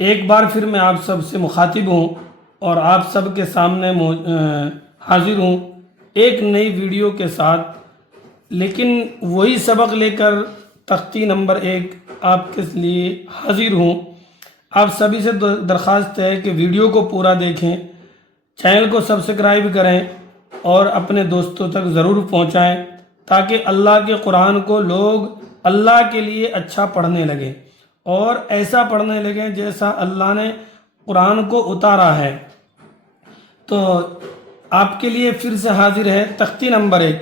ایک بار پھر میں آپ سب سے مخاطب ہوں اور آپ سب کے سامنے حاضر ہوں ایک نئی ویڈیو کے ساتھ، لیکن وہی سبق لے کر تختی نمبر 1 آپ کے لیے حاضر ہوں۔ آپ سبھی سے درخواست ہے کہ ویڈیو کو پورا دیکھیں، چینل کو سبسکرائب کریں اور اپنے دوستوں تک ضرور پہنچائیں تاکہ اللہ کے قرآن کو لوگ اللہ کے لیے اچھا پڑھنے لگیں اور ایسا پڑھنے لگیں جیسا اللہ نے قرآن کو اتارا ہے۔ تو آپ کے لیے پھر سے حاضر ہے تختی نمبر 1۔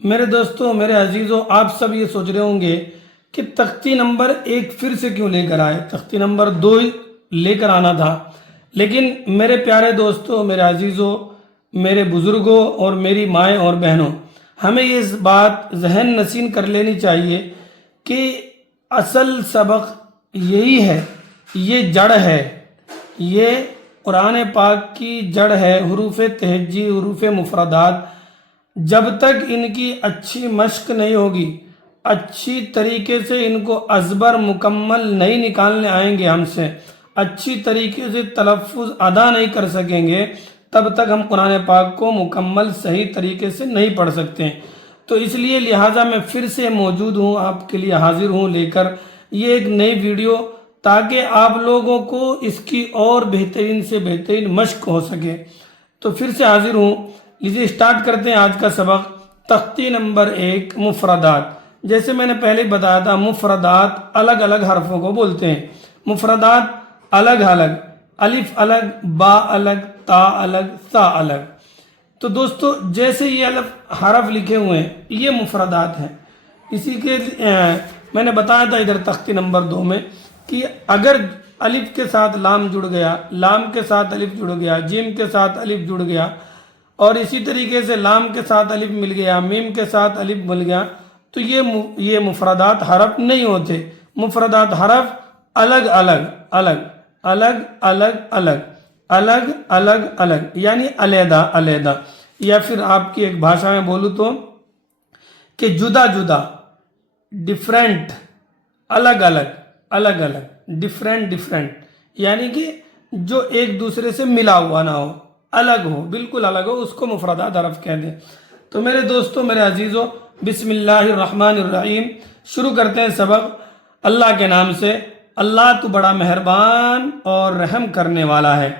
میرے دوستوں، میرے عزیزوں، آپ سب یہ سوچ رہے ہوں گے کہ تختی نمبر 1 پھر سے کیوں لے کر آئے، تختی نمبر 2 لے کر آنا تھا۔ لیکن میرے پیارے دوستوں، میرے عزیزوں، میرے بزرگوں اور میری مائیں اور بہنوں، ہمیں یہ بات ذہن نشین کر لینی چاہیے کہ اصل سبق یہی ہے، یہ جڑ ہے، یہ قرآن پاک کی جڑ ہے۔ حروف تہجی، حروف مفردات، جب تک ان کی اچھی مشق نہیں ہوگی، اچھی طریقے سے ان کو ازبر مکمل نہیں نکالنے آئیں گے، ہم سے اچھی طریقے سے تلفظ ادا نہیں کر سکیں گے، تب تک ہم قرآن پاک کو مکمل صحیح طریقے سے نہیں پڑھ سکتے۔ تو اس لیے لہٰذا میں پھر سے موجود ہوں، آپ کے لیے حاضر ہوں لے کر یہ ایک نئی ویڈیو، تاکہ آپ لوگوں کو اس کی اور بہترین سے بہترین مشق ہو سکے۔ تو پھر سے حاضر ہوں، لیجیے اسٹارٹ کرتے ہیں آج کا سبق۔ تختی نمبر 1، مفردات۔ جیسے میں نے پہلے بتایا تھا، مفردات الگ الگ حرفوں کو بولتے ہیں، مفردات الگ الگ، الف الگ، با الگ، تا الگ، سا الگ۔ تو دوستو، جیسے یہ حرف لکھے ہوئے ہیں یہ مفردات ہیں۔ اسی کے میں نے بتایا تھا ادھر تختی نمبر 2 میں کہ اگر الف کے ساتھ لام جڑ گیا، لام کے ساتھ الف جڑ گیا، جیم کے ساتھ الف جڑ گیا، اور اسی طریقے سے لام کے ساتھ الف مل گیا، میم کے ساتھ الف مل گیا، تو یہ مفردات حرف نہیں ہوتے۔ مفردات حرف الگ الگ الگ الگ الگ الگ الگ الگ الگ، یعنی علیحدہ علیحدہ، یا پھر آپ کی ایک بھاشا میں بولوں تو کہ جدا جدا، ڈفرینٹ، الگ الگ الگ الگ، ڈفرینٹ ڈفرینٹ، یعنی کہ جو ایک دوسرے سے ملا ہوا نہ ہو، الگ ہو، بالکل الگ ہو، اس کو مفردات حرف کہتے ہیں۔ تو میرے دوستوں، میرے عزیزوں، بسم اللہ الرحمن الرحیم، شروع کرتے ہیں سبق اللہ کے نام سے۔ اللہ تو بڑا مہربان اور رحم کرنے والا ہے۔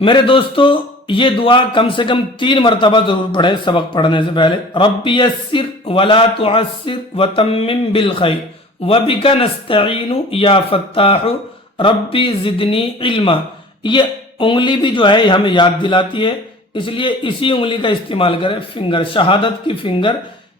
میرے دوستو، یہ دعا کم سے کم 3 مرتبہ ضرور پڑھیں سبق پڑھنے سے پہلے۔ ربی یسر ولا تعسر وتمم بالخیر وبک نستعین یا فتاح ربی زدنی علما۔ یہ انگلی بھی جو ہے ہمیں یاد دلاتی ہے، اس لیے اسی انگلی کا استعمال کریں، فنگر، شہادت کی فنگر،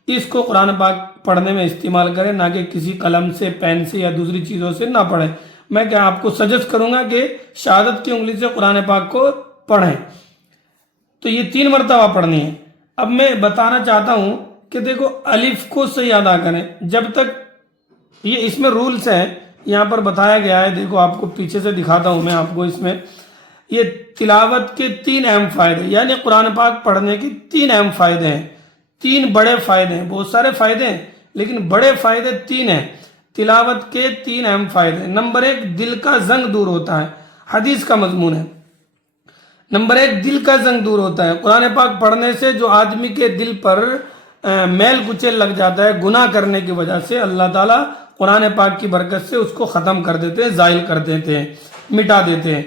اس کو قرآن پاک پڑھنے میں استعمال کریں، نہ کہ کسی قلم سے، پین سے یا دوسری چیزوں سے نہ پڑھیں۔ میں کیا آپ کو سجیسٹ کروں گا کہ شہادت کی انگلی سے قرآن پاک کو پڑھیں۔ تو یہ 3 مرتبہ پڑھنی ہے۔ اب میں بتانا چاہتا ہوں کہ دیکھو، الف کو صحیح ادا کریں، جب تک یہ اس میں رولز ہیں، یہاں پر بتایا گیا ہے، دیکھو آپ کو پیچھے سے دکھاتا ہوں میں آپ کو، اس میں یہ تلاوت کے 3 اہم فائدے، یعنی قرآن پاک پڑھنے کی 3 اہم فائدے ہیں، 3 بڑے فائدے ہیں، بہت سارے فائدے ہیں لیکن بڑے فائدے 3 ہیں۔ تلاوت کے 3 اہم فائدے۔ نمبر 1، دل کا زنگ دور ہوتا ہے، حدیث کا مضمون ہے۔ نمبر 1، دل کا زنگ دور ہوتا ہے۔ قرآن پاک پڑھنے سے جو آدمی کے دل پر میل کچیل لگ جاتا ہے گناہ کرنے کی وجہ سے، اللہ تعالیٰ قرآن پاک کی برکت سے اس کو ختم کر دیتے ہیں، زائل کر دیتے ہیں، مٹا دیتے ہیں۔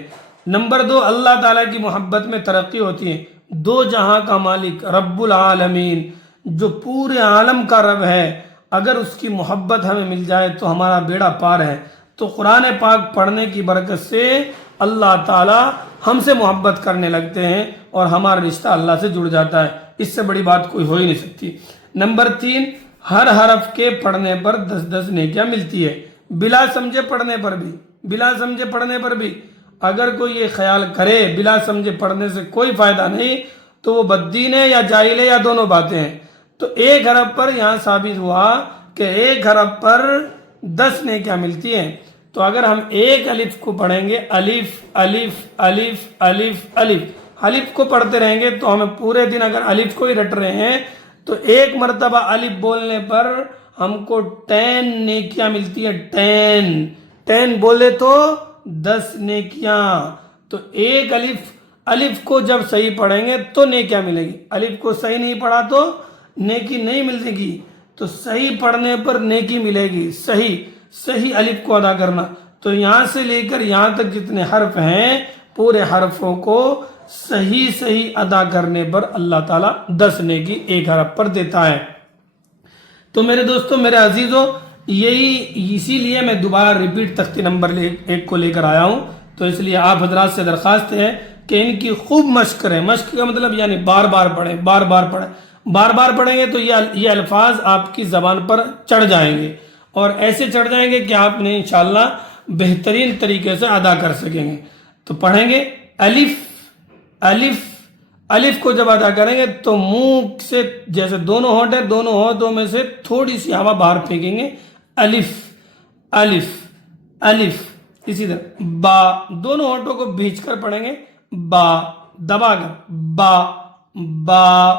نمبر 2، اللہ تعالیٰ کی محبت میں ترقی ہوتی ہے۔ 2 جہاں کا مالک رب العالمین، جو پورے عالم کا رب ہے، اگر اس کی محبت ہمیں مل جائے تو ہمارا بیڑا پار ہے۔ تو قرآن پاک پڑھنے کی برکت سے اللہ تعالیٰ ہم سے محبت کرنے لگتے ہیں اور ہمارا رشتہ اللہ سے جڑ جاتا ہے۔ اس سے بڑی بات کوئی ہو ہی نہیں سکتی۔ نمبر 3، ہر حرف کے پڑھنے پر 10 نیکیاں ملتی ہے، بلا سمجھے پڑھنے پر بھی، بلا سمجھے پڑھنے پر بھی۔ اگر کوئی یہ خیال کرے بلا سمجھے پڑھنے سے کوئی فائدہ نہیں، تو وہ بددین ہے یا جاہل ہے، یا دونوں باتیں ہیں۔ تو ایک حرف پر یہاں ثابت ہوا کہ ایک حرف پر 10 نیکیاں ملتی ہیں۔ تو اگر ہم ایک الف کو پڑھیں گے، الف الف الف الف الف الف کو پڑھتے رہیں گے، تو ہمیں پورے دن اگر الف کو ہی رٹ رہے ہیں تو ایک مرتبہ الف بولنے پر ہم کو 10 نیکیاں ملتی ہیں، 10 بولے تو 10 نیکیاں. تو ایک الف کو جب صحیح پڑھیں گے تو نیکیاں ملے گی. الف کو صحیح نہیں پڑھا تو نیکی نہیں ملے گی. تو صحیح پڑھنے پر نیکی ملے گی. صحیح الف کو ادا کرنا. تو یہاں سے لے کر یہاں تک جتنے حرف ہیں پورے حرفوں کو صحیح ادا کرنے پر اللہ تعالیٰ 10 نیکی ایک حرف پر دیتا ہے. تو میرے دوستوں، میرے عزیزوں، اسی لیے میں دوبارہ ریپیٹ تختی نمبر 1 کو لے کر آیا ہوں. تو اس لیے آپ حضرات سے درخواست ہے کہ ان کی خوب مشق کریں. مشق کا مطلب یعنی بار بار پڑھیں. بار بار پڑھیں گے تو یہ الفاظ آپ کی زبان پر چڑھ جائیں گے، اور ایسے چڑھ جائیں گے کہ آپ نے انشاءاللہ بہترین طریقے سے ادا کر سکیں گے. تو پڑھیں گے الف کو جب ادا کریں گے تو منہ سے جیسے دونوں ہونٹ ہیں، دونوں ہونٹوں میں سے تھوڑی سی ہوا باہر پھینکیں گے. الف. اسی طرح با، دونوں ہونٹوں کو بھینچ کر پڑھیں گے. با دبا کر. با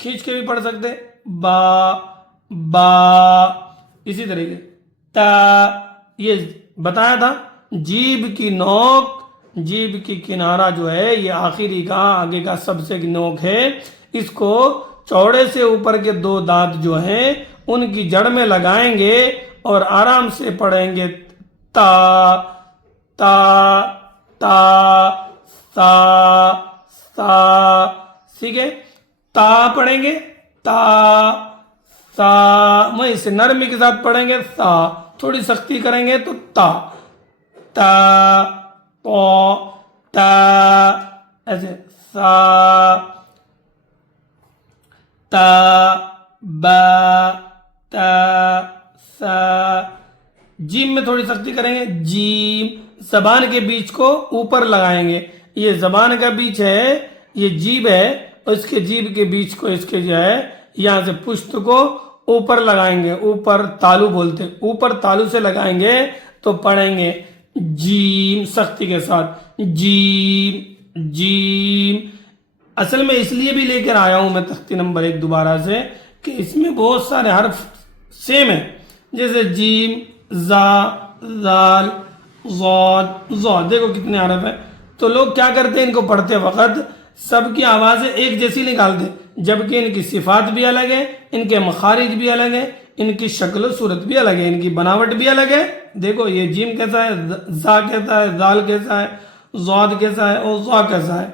کھینچ کے بھی پڑھ سکتے. با. اسی طریقے تا. یہ بتایا تھا جیب کی نوک، جیب کی کنارہ جو ہے یہ آخری کا آگے کا سب سے نوک ہے. اس کو چوڑے سے اوپر کے 2 دانت جو ہیں ان کی جڑ میں لگائیں گے اور آرام سے پڑھیں گے. تا سا. ٹھیک ہے، تا پڑھیں گے. تا میں اسے نرمی کے ساتھ پڑھیں گے. تا تھوڑی سختی کریں گے تو تا ایسے. سا. جیم میں تھوڑی سختی کریں گے. جیم زبان کے بیچ کو اوپر لگائیں گے. یہ زبان کا بیچ ہے، یہ جیب ہے، اور اس کے جیب کے بیچ کو اس کے جو ہے یہاں سے پشت کو اوپر لگائیں گے. اوپر تالو بولتے، اوپر تالو سے لگائیں گے تو پڑھیں گے جیم سختی کے ساتھ. جیم. اصل میں اس لیے بھی لے کر آیا ہوں میں تختی نمبر 1 دوبارہ سے کہ اس میں بہت سارے حرف سیم ہیں، جیسے جیم، زا، زال، ضاد. دیکھو کتنے حرف ہیں. تو لوگ کیا کرتے ہیں، ان کو پڑھتے وقت سب کی آوازیں ایک جیسی نکالتے، جبکہ ان کی صفات بھی الگ ہے، ان کے مخارج بھی الگ ہے، ان کی شکل و صورت بھی الگ ہے، ان کی بناوٹ بھی الگ ہے. دیکھو یہ جیم کیسا ہے، زا کیسا ہے، زال کیسا ہے، ضاد کیسا ہے، اور ضا کیسا ہے.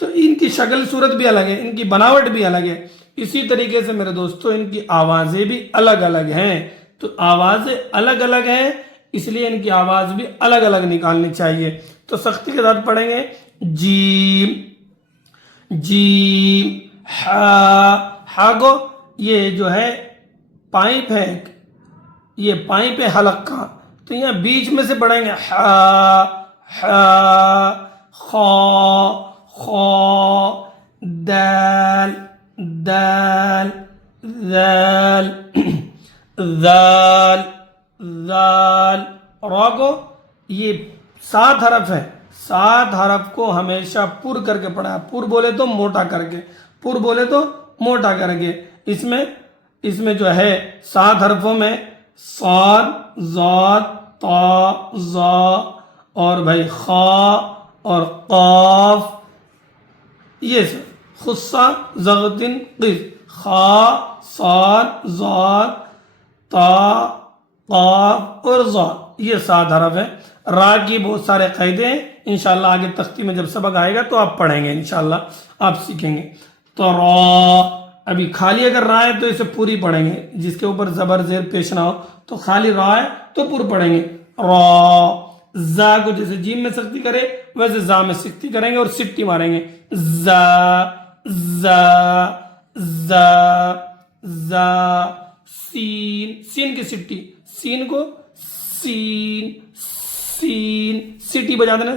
تو ان کی شکل صورت بھی الگ ہے، ان کی بناوٹ بھی الگ ہے. اسی طریقے سے میرے دوستو ان کی آوازیں بھی الگ الگ ہیں. تو آوازیں الگ الگ ہیں، اس لیے ان کی آواز بھی الگ الگ نکالنی چاہیے. تو سختی کے ساتھ پڑھیں گے جیم. ہا کو یہ جو ہے پائپ ہے، یہ پائپ ہے حلق کا، تو یہاں بیچ میں سے پڑھیں گے خا. دال. را کو یہ 7 حرف ہے، 7 حرف کو ہمیشہ پر کر کے پڑھا ہے. پر بولے تو موٹا کر کے، پر بولے تو موٹا کر کے. اس میں جو ہے 7 حرفوں میں صاد، ضاد، طا، ظا اور بھائی خا اور قاف، یہ سب خصہ زغتن قف. خا، صاد، ضاد، طا، قاف اور ظا، یہ 7 حرف ہیں. را کی بہت سارے قاعدے ہیں، انشاءاللہ آگے تختی میں جب سبق آئے گا تو آپ پڑھیں گے، انشاءاللہ آپ سیکھیں گے. تو را ابھی خالی اگر را ہے تو اسے پوری پڑھیں گے، جس کے اوپر زبر زیر پیش نہ ہو. تو خالی را ہے تو پر پڑھیں گے. را. زا کو جیسے جیم میں سختی کرے ویسے زا میں سختی کریں گے اور سٹی ماریں گے. زا. سین کی سٹی، سین کو سین سٹی بجا دینا،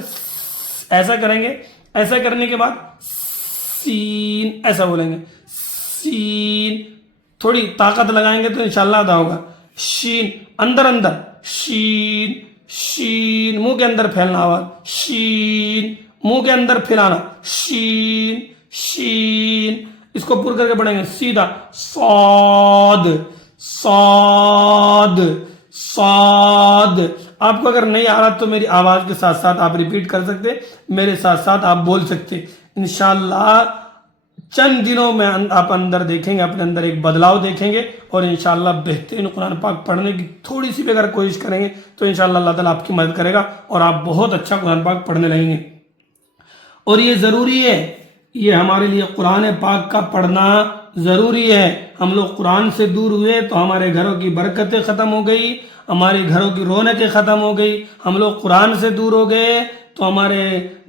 ایسا کریں گے. ایسا کرنے کے بعد سین ایسا بولیں گے. سین تھوڑی طاقت لگائیں گے تو انشاءاللہ ادا ہوگا. شین اندر شین منہ کے اندر پھیلنا آواز. شین منہ کے اندر پھیلانا. شین اس کو پر کر کے پڑھیں گے سیدھا. صاد. آپ کو اگر نہیں آ رہا تو میری آواز کے ساتھ ساتھ آپ ریپیٹ کر سکتے، میرے ساتھ ساتھ آپ بول سکتے. انشاءاللہ چند دنوں میں آپ اندر دیکھیں گے، اپنے اندر ایک بدلاؤ دیکھیں گے، اور انشاءاللہ بہترین قرآن پاک پڑھنے کی تھوڑی سی بھی اگر کوشش کریں گے تو انشاءاللہ اللہ تعالیٰ آپ کی مدد کرے گا اور آپ بہت اچھا قرآن پاک پڑھنے لگیں گے. اور یہ ضروری ہے، یہ ہمارے لیے قرآن پاک کا پڑھنا ضروری ہے. ہم لوگ قرآن سے دور ہوئے تو ہمارے گھروں کی برکتیں ختم ہو گئی، ہمارے گھروں کی رونقیں ختم ہو گئی. ہم لوگ قرآن سے دور ہو گئے تو ہمارے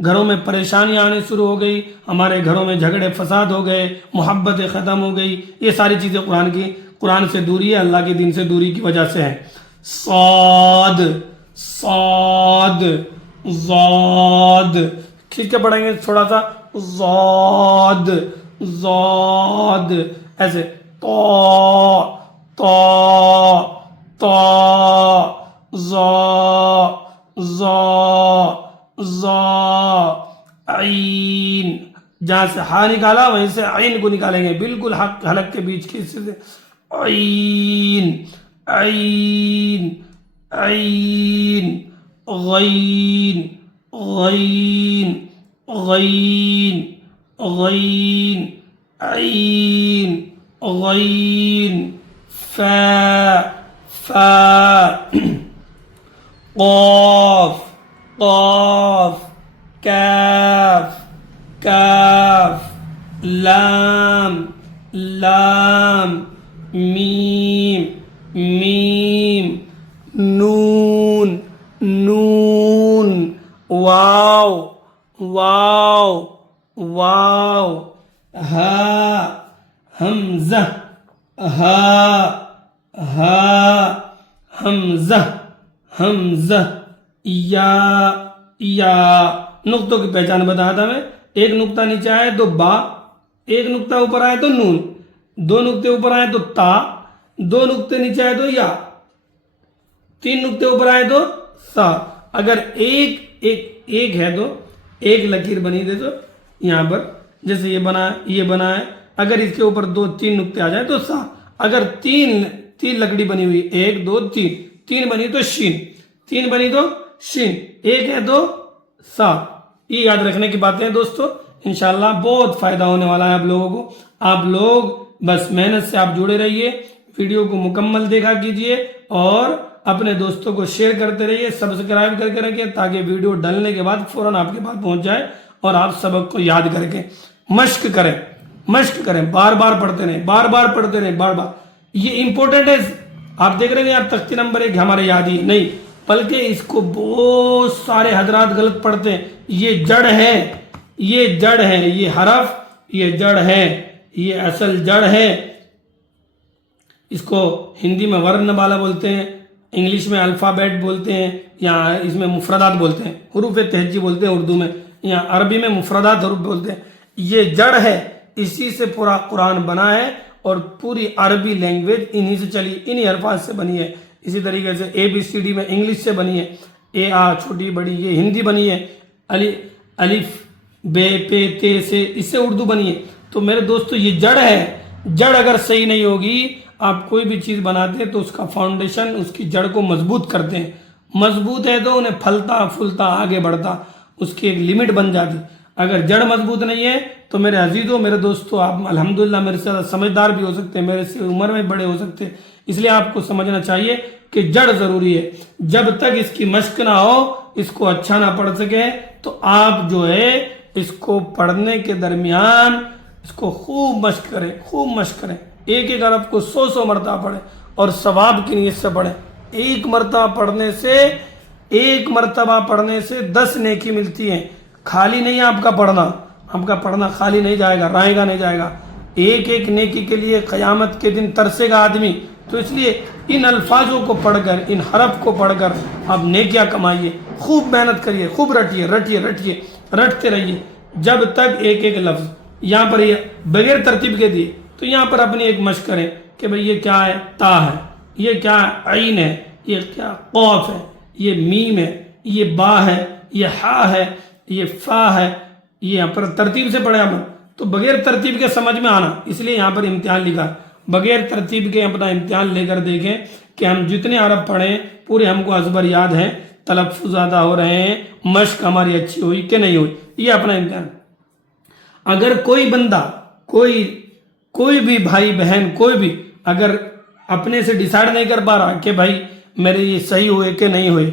گھروں میں پریشانیاں آنے شروع ہو گئی، ہمارے گھروں میں جھگڑے فساد ہو گئے، محبتیں ختم ہو گئی. یہ ساری چیزیں قرآن سے دوری ہے، اللہ کے دین سے دوری کی وجہ سے ہے. صاد صاد ضاد، کھینچ کے پڑھیں گے تھوڑا سا. ضاد ضاد، ایسے طا طا طا، ظا ظا ظا، عین، جہاں سے ہا نکالا وہیں سے عین کو نکالیں گے، بالکل حلق کے بیچ کے حصے سے. عین عین عین، غین غین غین غین، عین غین، فا فا، قاف قاف، کاف کاف، لام لام، میم میم، نون نون، واو واو واو، ہا حمزہ ہا ہا، حمزہ حمزہ، یا یا. نقطوں کی پہچان بتایا تھا میں، ایک نقطہ نیچے آئے تو با، ایک نقطہ اوپر آئے تو نون، دو نقطے اوپر آئے تو تا، دو نقطے نیچے آئے تو یا، تین نقطے اوپر آئے تو سا. اگر ایک ہے تو ایک لکیر بنی دے تو یہاں پر جیسے یہ بنا ہے، اگر اس کے اوپر دو تین نقطے آ جائیں تو سا. اگر تین لکڑی بنی ہوئی، ایک دو تین بنی تو شین، تین بنی تو شین، ایک ہے تو سا. یہ یاد رکھنے کی باتیں ہیں دوستو. انشاءاللہ بہت فائدہ ہونے والا ہے آپ لوگوں کو. آپ لوگ بس محنت سے آپ جڑے رہیے، ویڈیو کو مکمل دیکھا کیجئے اور اپنے دوستوں کو شیئر کرتے رہیے، سبسکرائب کر کے رکھیں تاکہ ویڈیو ڈلنے کے بعد فوراً آپ کے پاس پہنچ جائے اور آپ سبق کو یاد کر کے مشق کریں، بار بار پڑھتے رہیں، بار بار پڑھتے رہیں، بار بار. یہ امپورٹنٹ ہے. آپ دیکھ رہے ہیں آپ تختی نمبر 1 ہمارے یاد ہی نہیں، بلکہ اس کو بہت سارے حضرات غلط پڑھتے ہیں. یہ جڑ ہے، یہ حرف، یہ جڑ ہے، یہ اصل جڑ ہے. اس کو ہندی میں ورن والا بولتے ہیں، انگلش میں الفابیٹ بولتے ہیں، یا اس میں مفردات بولتے ہیں، حروف تہجی بولتے ہیں اردو میں، یا عربی میں مفردات حروف بولتے ہیں. یہ جڑ ہے، اسی سے پورا قرآن بنا ہے اور پوری عربی لینگویج انہی سے چلی، انہی الفاظ سے بنی ہے. اسی طریقے سے ABCD میں انگلش سے بنی ہے، A A چھوٹی بڑی یہ ہندی بنی ہے، الف بے پے تے سے اس سے اردو بنی ہے. تو میرے دوستو یہ جڑ ہے. جڑ اگر صحیح نہیں ہوگی، آپ کوئی بھی چیز بناتے ہیں تو اس کا فاؤنڈیشن، اس کی جڑ کو مضبوط کرتے ہیں. مضبوط ہے تو انہیں پھلتا پھولتا آگے بڑھتا، اس کی ایک لمٹ بن جاتی. اگر جڑ مضبوط نہیں ہے تو میرے عزیزوں، میرے دوستو، آپ الحمدللہ میرے سے سمجھدار بھی ہو سکتے ہیں، میرے سے عمر میں بڑے ہو سکتے ہیں، اس لیے آپ کو سمجھنا چاہیے کہ جڑ ضروری ہے. جب تک اس کی مشق نہ ہو، اس کو اچھا نہ پڑھ سکے، تو آپ جو ہے اس کو پڑھنے کے درمیان اس کو خوب مشق کریں. ایک حرف کو 100 مرتبہ پڑھیں اور ثواب کی نیت سے پڑھیں. ایک مرتبہ پڑھنے سے 10 نیکی ملتی ہیں. خالی نہیں آپ کا پڑھنا خالی نہیں جائے گا، رائے گا نہیں جائے گا. ایک نیکی کے لیے قیامت کے دن ترسے گا آدمی. تو اس لیے ان الفاظوں کو پڑھ کر، ان حرف کو پڑھ کر آپ نیکیاں کمائیے. خوب محنت کریے، خوب رٹتے رہیے جب تک ایک لفظ یہاں پر یہ بغیر ترتیب کے دیے. تو یہاں پر اپنی ایک مشق کریں کہ بھئی یہ کیا ہے، تا ہے، یہ کیا ہے، عین ہے، یہ کیا قاف ہے، یہ میم ہے، یہ با ہے، یہ ہا ہے، یہ فا ہے. یہ یہاں پر ترتیب سے پڑھے ہم تو بغیر ترتیب کے سمجھ میں آنا، اس لیے یہاں پر امتحان لکھا. بغیر ترتیب کے اپنا امتحان لے کر دیکھیں کہ ہم جتنے عرب پڑھیں پورے ہم کو ازبر یاد ہیں، تلفظ زیادہ ہو رہے ہیں، مشق ہماری اچھی ہوئی کہ نہیں ہوئی، یہ اپنا امتحان۔ اگر کوئی بندہ، کوئی بھی بھائی بہن، کوئی بھی اگر اپنے سے ڈیسائیڈ نہیں کر پا رہا کہ بھائی میرے یہ صحیح ہوئے کہ نہیں ہوئے،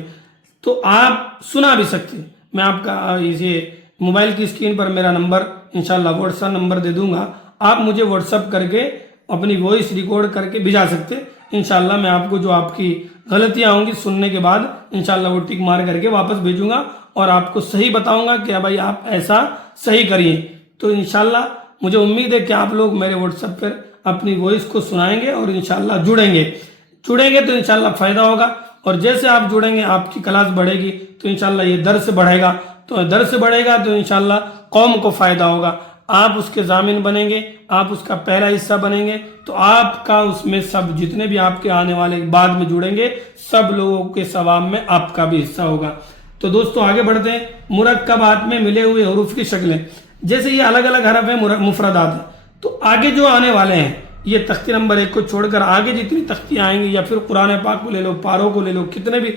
تو آپ سنا بھی سکتے ہیں۔ میں آپ کا اسے موبائل کی اسکرین پر میرا نمبر انشاءاللہ واٹس ایپ نمبر دے دوں گا، آپ مجھے واٹس ایپ کر کے اپنی وائس ریکارڈ کر کے بھیجا سکتے، انشاءاللہ میں آپ کو جو آپ کی غلطیاں ہوں گی سننے کے بعد انشاءاللہ وہ ٹک مار کر کے واپس بھیجوں گا اور آپ کو صحیح بتاؤں گا کہ بھائی آپ ایسا صحیح کریے۔ تو انشاءاللہ مجھے امید ہے کہ آپ لوگ میرے واٹس ایپ پر اپنی وائس کو سنائیں گے اور انشاءاللہ جڑیں گے تو انشاءاللہ فائدہ ہوگا، اور جیسے آپ جڑیں گے آپ کی کلاس بڑھے گی تو انشاءاللہ یہ درس بڑھے گا، تو درس بڑھے گا تو انشاءاللہ قوم کو فائدہ ہوگا، آپ اس کے ضامن بنیں گے، آپ اس کا پہلا حصہ بنیں گے، تو آپ کا اس میں سب جتنے بھی آپ کے آنے والے بعد میں جڑیں گے سب لوگوں کے ثواب میں آپ کا بھی حصہ ہوگا۔ تو دوستو آگے بڑھتے ہیں۔ مرکبات میں ملے ہوئے حروف کی شکلیں، جیسے یہ الگ الگ حرف ہیں، مفردات ہیں، تو آگے جو آنے والے ہیں یہ تختی نمبر 1 کو چھوڑ کر آگے جتنی تختیاں آئیں گی یا پھر قرآن پاک کو لے لو، پاروں کو لے لو، کتنے بھی،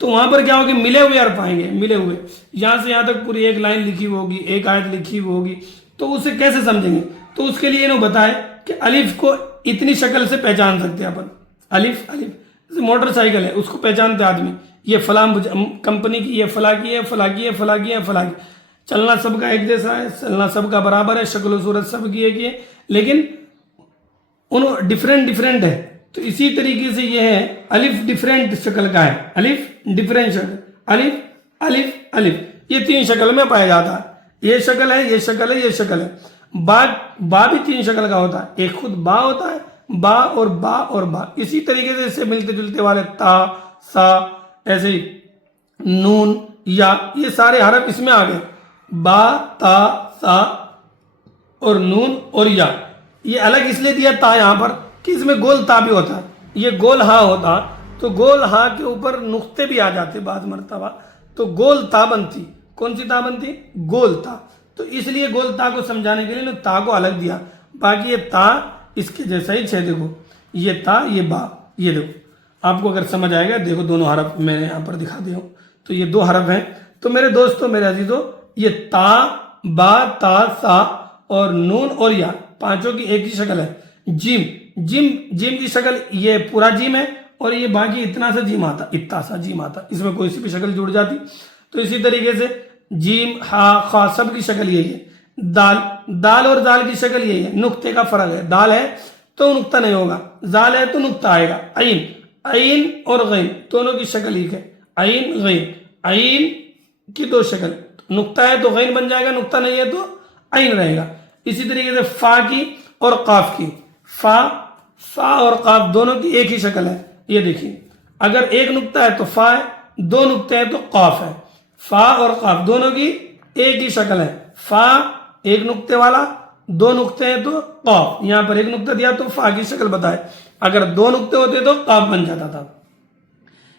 تو وہاں پر کیا ہوگی، ملے ہوئے حرف آئیں گے، ملے ہوئے، یہاں سے یہاں تک پوری ایک لائن لکھی ہوئی ہوگی، ایک آیت لکھی ہوئی ہوگی، تو اسے کیسے سمجھیں گے؟ تو اس کے لیے انہوں بتائے کہ الف کو اتنی شکل سے پہچان سکتے ہیں اپن، الف موٹر سائیکل ہے اس کو پہچانتے آدمی، یہ فلاں کمپنی کی، یہ فلاں کی ہے، فلاں کی ہے، فلاں کی ہے، فلاں کی، چلنا سب کا ایک جیسا ہے، چلنا سب کا برابر ہے، شکل و صورت سب کی ایک ہی ہے، لیکن انہوں ڈیفرنٹ ہے۔ تو اسی طریقے سے یہ ہے، الف ڈیفرنٹ شکل کا ہے، الف ڈیفرنٹ شکل، الف الف الف، یہ 3 شکل میں پایا جاتا ہے، یہ شکل ہے، یہ شکل ہے، یہ شکل ہے۔ با بھی 3 شکل کا ہوتا ہے، ایک خود با ہوتا ہے، با اور با اور با، اسی طریقے سے اس سے ملتے جلتے والے تا، سا، ایسے ہی نون، یا، یہ سارے حرف اس میں آ گئے، با، تا، سا اور نون اور یا۔ یہ الگ اس لیے دیا تا یہاں پر کہ اس میں گول تا بھی ہوتا ہے، یہ گول ہاں ہوتا تو گول ہاں کے اوپر نقطے بھی آ جاتے بعض مرتبہ، تو گول تا بنتی، کون سی تا بنتی؟ گول تا۔ تو اس لیے گول تا کو سمجھانے کے لیے نے تا کو الگ دیا، باقی یہ تا اس کے جیسا ہی، دیکھو یہ تا، یہ با، یہ دیکھو آپ کو اگر سمجھ آئے گا، دیکھو دونوں حرف میں نے یہاں پر دکھا دیا ہوں، تو یہ 2 حرف ہیں۔ تو میرے دوستوں، میرے عزیزوں، یہ تا، با، تا، سا اور نون اور یا، 5 کی ایک ہی شکل ہے۔ جیم کی شکل یہ پورا جیم ہے، اور یہ باقی اتنا سا جیم آتا، اتنا سا جیم آتا، اس میں کوئی سی بھی شکل جڑ جاتی۔ تو اسی طریقے سے جیم، ہا، خا سب کی شکل یہی ہے۔ دال اور دال کی شکل یہی ہے، نقطے کا فرق ہے، دال ہے تو نقطہ نہیں ہوگا، زال ہے تو نقطہ آئے گا۔ عین اور غین دونوں کی شکل ایک ہے، عین غین، عین کی 2 شکل، نقطہ ہے تو غین بن جائے گا، نقطہ نہیں ہے تو عین رہے گا۔ اسی طریقے سے فا کی اور قاف کی، فا اور قاف دونوں کی ایک ہی شکل ہے، یہ دیکھیے، اگر ایک نقطہ ہے تو فا ہے، 2 نقطے ہیں تو قاف ہے، فا اور قاف دونوں کی ایک ہی شکل ہے، فا ایک نقطے والا، 2 نقطے ہیں تو قاف، یہاں پر ایک نقطہ دیا تو فا کی شکل بتائے، اگر 2 نقطے ہوتے تو قاف بن جاتا تھا۔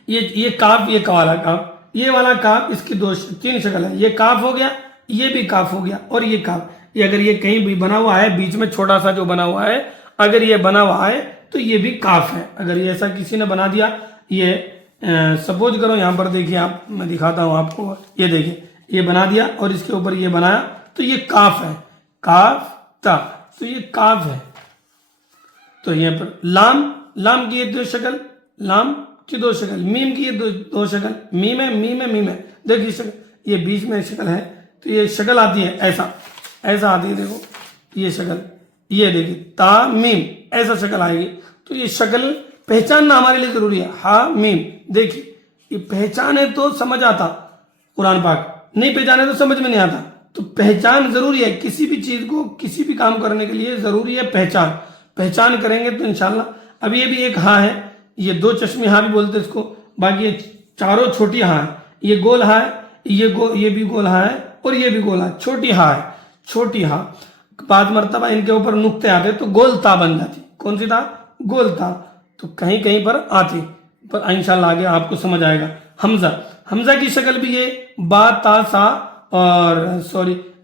یہ کاف، یہ والا کاف، یہ والا کاف، اس کی 3 شکل ہے، یہ کاف ہو گیا، یہ بھی کاف ہو گیا، اور یہ کاف، یہ اگر یہ کہیں بھی بنا ہوا ہے بیچ میں چھوٹا سا جو بنا ہوا ہے، اگر یہ بنا ہوا ہے تو یہ بھی کاف ہے۔ اگر یہ ایسا کسی نے بنا دیا، یہ سپوز کرو یہاں پر دیکھیے، آپ میں دکھاتا ہوں آپ کو، یہ دیکھیں یہ بنا دیا اور اس کے اوپر یہ بنایا تو یہ کاف ہے، کاف تا، تو یہ کاف ہے۔ تو یہاں پر لام کی یہ 2 شکل، لام کی 2 شکل، میم کی یہ 2 شکل، میم ہے، دیکھیے شکل، یہ بیچ میں شکل ہے تو یہ شکل آتی ہے ایسا آتی ہے، دیکھو یہ شکل، یہ دیکھیے تا میم، ایسا شکل آئے گی۔ تو یہ شکل پہچاننا ہمارے لیے ضروری ہے، ہا میم، دیکھیے یہ پہچانے تو سمجھ آتا قرآن پاک، نہیں پہچانے تو سمجھ میں نہیں آتا۔ تو پہچان ضروری ہے، کسی بھی چیز کو، کسی بھی کام کرنے کے لیے ضروری ہے پہچان کریں گے تو انشاءاللہ۔ اب یہ بھی ایک ہاں ہے، یہ 2 چشمی ہاں بھی بولتے اس کو، باقی یہ چاروں چھوٹی ہاں ہے، یہ گول ہاں ہے، یہ بھی گول ہاں ہے، اور یہ بھی گول ہاں، چھوٹی ہاں ہے، چھوٹی ہاں۔ بعض مرتبہ ان کے اوپر نقطے آتے تو گول تا بن جاتی، کون سی تا؟ گول تا، تو کہیں پر آتی، پر انشاءاللہ آگے آپ کو سمجھ آئے گا۔ حمزہ کی شکل بھی یہ با، تا، سا اور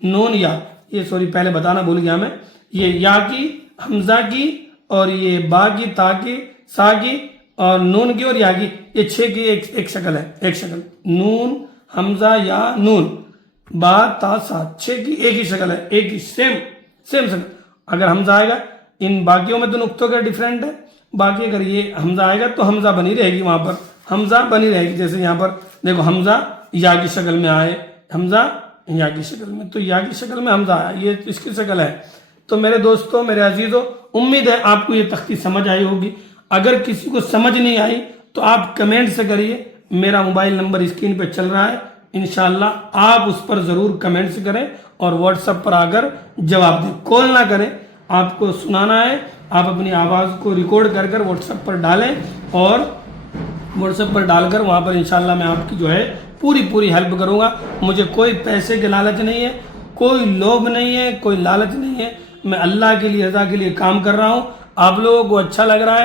نون یا، یہ پہلے بتانا بھول گیا میں، یہ یا کی، حمزہ کی اور یہ با کی تا کی سا کی اور نون کی اور یا کی، یہ 6 کی ایک شکل ہے، ایک شکل، نون حمزہ یا نون با تا سا، 6 کی ایک ہی شکل ہے، ایک ہی سیم شکل۔ اگر حمزہ آئے گا، ان باقیوں میں تو نقطوں کا ڈیفرنٹ ہے، باقی اگر یہ حمزہ آئے گا تو حمزہ بنی رہے گی، وہاں پر حمزہ بنی رہے گی۔ جیسے یہاں پر دیکھو حمزہ یا کی شکل میں آئے، حمزہ یا کی شکل میں، تو یا کی شکل میں حمزہ آیا، یہ اس کی شکل ہے۔ تو میرے دوستوں، میرے عزیزوں، امید ہے آپ کو یہ تختی سمجھ آئی ہوگی۔ اگر کسی کو سمجھ نہیں آئی تو آپ کمنٹ سے کریے، میرا موبائل نمبر اسکرین پہ چل رہا ہے، انشاءاللہ آپ اس پر ضرور کمنٹس کریں اور واٹس ایپ پر آ کر جواب دیں، کال نہ کریں۔ آپ کو سنانا ہے، آپ اپنی آواز کو ریکارڈ کر کر واٹس ایپ پر ڈالیں، اور واٹس ایپ پر ڈال کر وہاں پر انشاءاللہ میں آپ کی جو ہے پوری ہیلپ کروں گا۔ مجھے کوئی پیسے کے لالچ نہیں ہے، کوئی لوبھ نہیں ہے، کوئی لالچ نہیں ہے، میں اللہ کے لیے، رضا کے لیے کام کر رہا ہوں۔ آپ لوگوں کو اچھا لگ رہا ہے